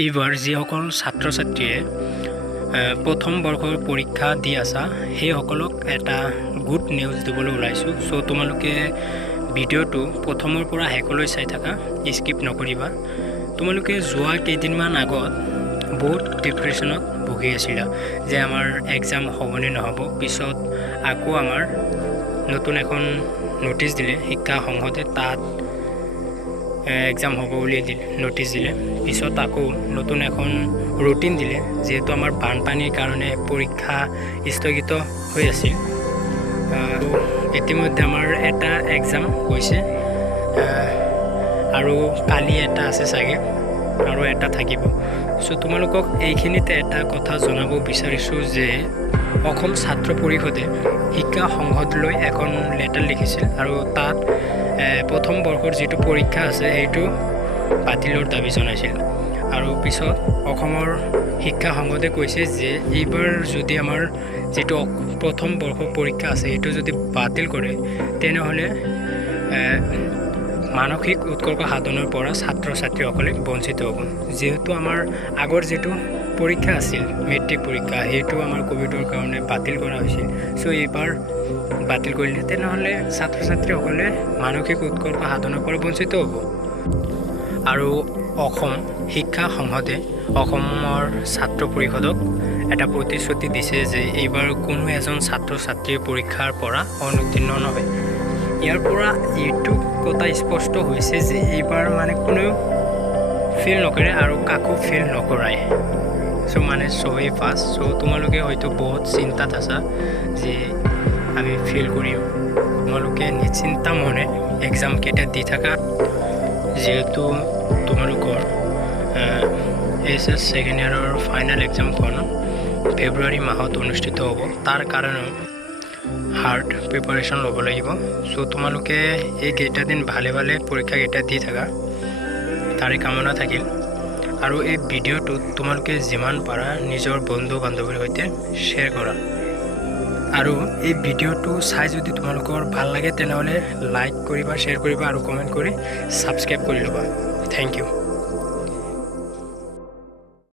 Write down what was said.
এইবাৰ যিসকল ছাত্ৰ ছাত্ৰীয়ে প্ৰথম বৰ্ষৰ পৰীক্ষা দি আছা সেইসকলক এটা গুড নিউজ দিবলৈ ওলাইছোঁ। চ' তোমালোকে ভিডিঅ'টো প্ৰথমৰ পৰা শেষলৈ চাই থাকা, স্কিপ নকৰিবা। তোমালোকে যোৱা কেইদিনমান আগত বহুত ডিপ্ৰেশ্যনত ভুগি আছিলা যে আমাৰ এক্সাম হ'বনে নহ'ব। পিছত আকৌ আমাৰ নতুন এখন নটিচ দিলে শিক্ষা সংসদে, তাত এক্সাম হ'ব বুলি নটিচ দিলে। পিছত আকৌ নতুন এখন ৰুটিন দিলে, যিহেতু আমাৰ বানপানীৰ কাৰণে পৰীক্ষা স্থগিত হৈ আছিল। ইতিমধ্যে আমাৰ এটা এক্সাম গৈছে আৰু কালি এটা আছে চাগে, আৰু এটা থাকিব। চ' তোমালোকক এইখিনিতে এটা কথা জনাব বিচাৰিছোঁ যে অসম ছাত্ৰ পৰিষদে শিক্ষা সংসদলৈ এখন লেটাৰ লিখিছিল আৰু তাত প্ৰথম বৰ্ষৰ যিটো পৰীক্ষা আছে সেইটো বাতিলৰ দাবী জনাইছিল। আৰু পিছত অসমৰ শিক্ষা সংসদে কৈছে যে এইবাৰ যদি আমাৰ যিটো প্ৰথম বৰ্ষৰ পৰীক্ষা আছে সেইটো যদি বাতিল কৰে তেনেহ'লে মানসিক উৎকৰ্ষ সাধনৰ পৰা ছাত্ৰ ছাত্ৰীসকলে বঞ্চিত হ'ব। যিহেতু আমাৰ আগৰ যিটো পৰীক্ষা আছিল মেট্ৰিক পৰীক্ষা, সেইটো আমাৰ ক'ভিডৰ কাৰণে বাতিল কৰা হৈছিল। চ' এইবাৰ বাতিল কৰিলে তেনেহ'লে ছাত্ৰ ছাত্ৰীসকলে মানসিক উৎকৰ্ষ সাধনৰ পৰা বঞ্চিত হ'ব। আৰু অসম শিক্ষা সংসদে অসমৰ ছাত্ৰ পৰিষদক এটা প্ৰতিশ্ৰুতি দিছে যে এইবাৰ কোনো এজন ছাত্ৰ ছাত্ৰীৰ পৰীক্ষাৰ পৰা অনুত্তীৰ্ণ নহয়। ইয়াৰ পৰা এইটো কথা স্পষ্ট হৈছে যে এইবাৰ মানে কোনেও ফেইল নকৰে আৰু কাকো ফেইল নকৰায়। চ' মানে চবেই পাছ। চ' তোমালোকে হয়তো বহুত চিন্তাত আছা যে আমি ফেইল কৰিম। তোমালোকে নিশ্চিন্তা মনে এক্সাম কেইটা দি থাকা, যিহেতু তোমালোকৰ HS ছেকেণ্ড ইয়াৰৰ ফাইনেল এক্সামখন ফেব্ৰুৱাৰী মাহত অনুষ্ঠিত হ'ব। তাৰ কাৰণে হাৰ্ড প্ৰিপাৰেশ্যন ল'ব লাগিব। চ' তোমালোকে এইকেইটা দিন ভালে ভালে পৰীক্ষাকেইটা দি থাকা, তাৰে কামনা থাকিল। আৰু এই ভিডিঅ'টোত তোমালোকে যিমান পাৰা নিজৰ বন্ধু বান্ধৱীৰ সৈতে শ্বেয়াৰ কৰা। আৰু এই ভিডিঅ'টো চাই যদি তোমালোকৰ ভাল লাগে তেনেহ'লে লাইক কৰিবা, শ্বেয়াৰ কৰিবা আৰু কমেণ্ট কৰি ছাবস্ক্ৰাইব কৰি ল'বা। Thank U.